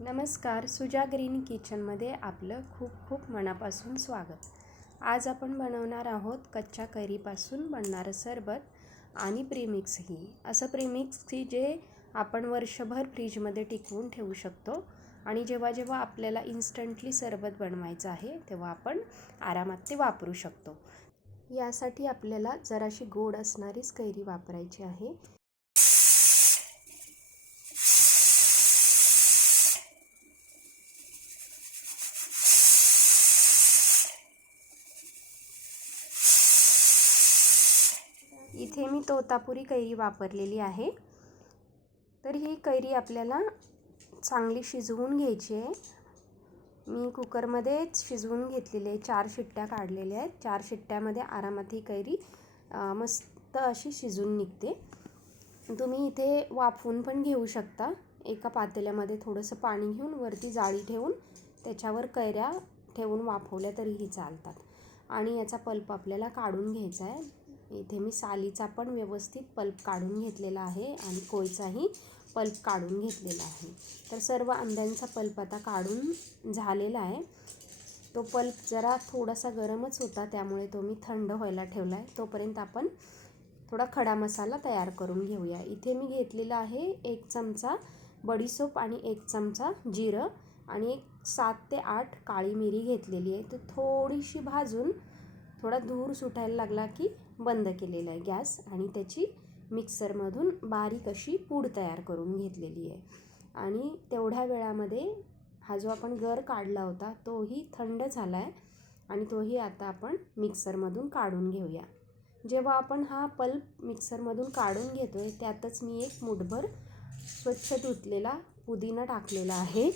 नमस्कार, सुजा ग्रीन किचनमध्ये आपलं खूप खूप मनापासून स्वागत. आज आपण बनवणार आहोत कच्च्या कैरीपासून बनणारं सरबत आणि प्रीमिक्सही. असं प्रीमिक्स की जे आपण वर्षभर फ्रीजमध्ये टिकवून ठेवू शकतो आणि जेव्हा जेव्हा आपल्याला इन्स्टंटली सरबत बनवायचं आहे तेव्हा आपण आरामात ते वापरू शकतो. यासाठी आपल्याला जराशी गोड असणारीच कैरी वापरायची आहे. इथे मी तोतापुरी कैरी वापरलेली आहे. तर ही कैरी आपल्याला चांगली शिजवून घ्यायची आहे. मी कुकरमध्येच शिजवून घेतलेली आहे. 4 शिट्ट्या काढलेल्या आहेत. 4 शिट्ट्यामध्ये आरामात ही कैरी मस्त अशी शिजून निघते. तुम्ही इथे वाफवून पण घेऊ शकता. एका पातेल्यामध्ये थोडंसं पाणी घेऊन वरती जाळी ठेवून त्याच्यावर कैऱ्या ठेवून वाफवल्या तरीही चालतात. आणि याचा पल्प आपल्याला काढून घ्यायचा आहे. इथे मी सालीचा पण व्यवस्थित पल्प काढून घेतलेला आहे आणि कोयचाही पल्प काढून घेतलेला आहे. तर सर्व आंब्यांचा पल्प आता काढून झालेला आहे. तो पल्प जरा थोडासा गरमच होता, त्यामुळे तो मी थंड व्हायला ठेवला आहे. तोपर्यंत आपण थोडा खडा मसाला तयार करून घेऊया. इथे मी घेतलेला आहे 1 चमचा बडीशोप आणि 1 चमचा जिरं आणि 7 ते 8 काळी मिरी घेतलेली आहे. तर थोडीशी भाजून थोडा धूर सुटायला लागला की बंद केलेला आहे गॅस आणि त्याची मिक्सरमधून बारीक अशी पूड तयार करून घेतलेली आहे. आणि तेवढ्या वेळामध्ये हा जो आपण गर काढला होता तोही थंड झाला आहे आणि तोही आता आपण मिक्सरमधून काढून घेऊया. जेव्हा आपण हा पल्प मिक्सरमधून काढून घेतो आहे त्यातच मी 1 मूठभर स्वच्छ धुतलेला पुदिना टाकलेला आहे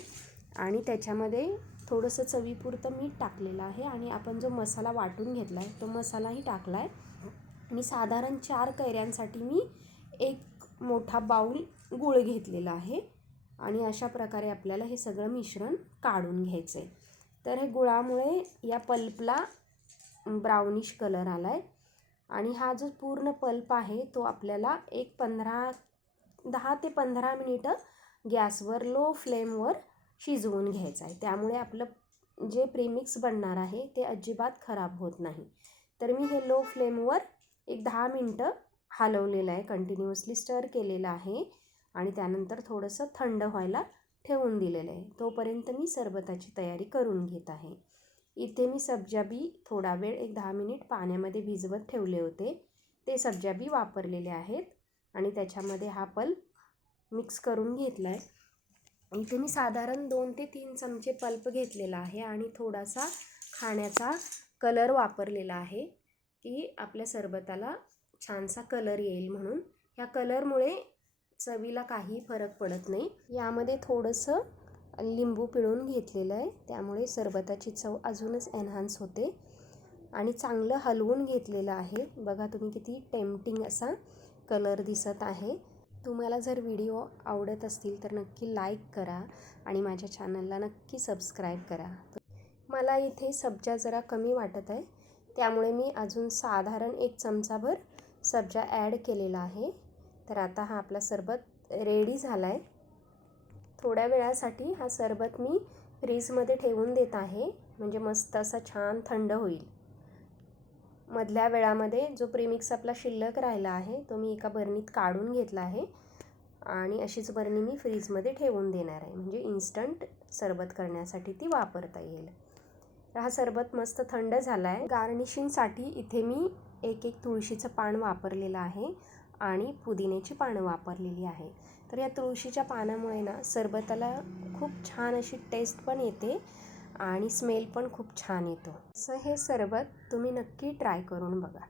आणि त्याच्यामध्ये थोडंसं चवीपुरतं मीठ टाकलेलं आहे आणि आपण जो मसाला वाटून घेतला आहे तो मसालाही टाकला आहे. आणि साधारण 4 कैऱ्यांसाठी मी 1 मोठा बाऊल गूळ घेतलेला आहे आणि अशा प्रकारे आपल्याला हे सगळं मिश्रण काढून घ्यायचं आहे. तर हे गुळामुळे या पल्पला ब्राउनिश कलर आला आहे आणि हा जो पूर्ण पल्प आहे तो आपल्याला 10 ते 15 मिनिटं गॅसवर लो फ्लेमवर शिजवून घ्यायचं आहे. त्यामुळे आपलं जे प्रीमिक्स बनणार आहे ते अजिबात खराब होत नाही. तर मी हे लो फ्लेमवर 10 मिनटं हलवलेलं आहे, कंटिन्युअसली स्टर केलेलं आहे आणि त्यानंतर थोडंसं थंड व्हायला ठेवून दिलेलं आहे. तोपर्यंत मी सरबताची तयारी करून घेत आहे. इथे मी सब्जा बी थोडा वेळ 10 मिनिट पाण्यामध्ये भिजवत ठेवले होते. ते सब्जा बी वापरलेले आहेत आणि त्याच्यामध्ये हा पल्प मिक्स करून घेतला आहे. इथे मी साधारण 2 ते 3 चमचे पल्प घेतलेला आहे आणि थोडासा खाण्याचा कलर वापरलेला आहे की आपल्या सरबताला छानसा कलर येईल म्हणून. ह्या कलरमुळे चवीला काही फरक पडत नाही. यामध्ये थोडंसं लिंबू पिळून घेतलेलं आहे, त्यामुळे सरबताची चव अजूनच एन्हान्स होते. आणि चांगलं हलवून घेतलेलं आहे. बघा तुम्ही किती टेम्पटिंग असा कलर दिसत आहे. तुम्हाला जर व्हिडिओ आवडत असतील तर नक्की लाईक करा आणि माझ्या चॅनलला नक्की सबस्क्राईब करा. मला इथे सब्जा जरा कमी वाटत आहे, त्यामुळे मी अजून साधारण 1 चमचाभर सब्जा ॲड केलेला आहे. तर आता हा आपला सरबत रेडी झाला आहे. थोड्या वेळासाठी हा सरबत मी फ्रीजमध्ये ठेवून देत आहे, म्हणजे मस्त असा छान थंड होईल. मधल्या वेळामध्ये जो प्रीमिक्स आपला शिल्लक राहिला आहे तो मी एका बरणीत काढून घेतला आहे आणि अशीच बरणी मी फ्रीजमध्ये ठेवून देणार आहे, म्हणजे इन्स्टंट सरबत करण्यासाठी ती वापरता येईल. तर हा सरबत मस्त थंड झाला आहे. गार्निशिंगसाठी इथे मी एक तुळशीचं पान वापरलेलं आहे आणि पुदिन्याची पानं वापरलेली आहे. तर या तुळशीच्या पानामुळे ना सरबताला खूप छान अशी टेस्ट पण येते आणि स्मेल पण खूप छान येतो. असं हे सरबत तुम्ही नक्की ट्राय करून बघा.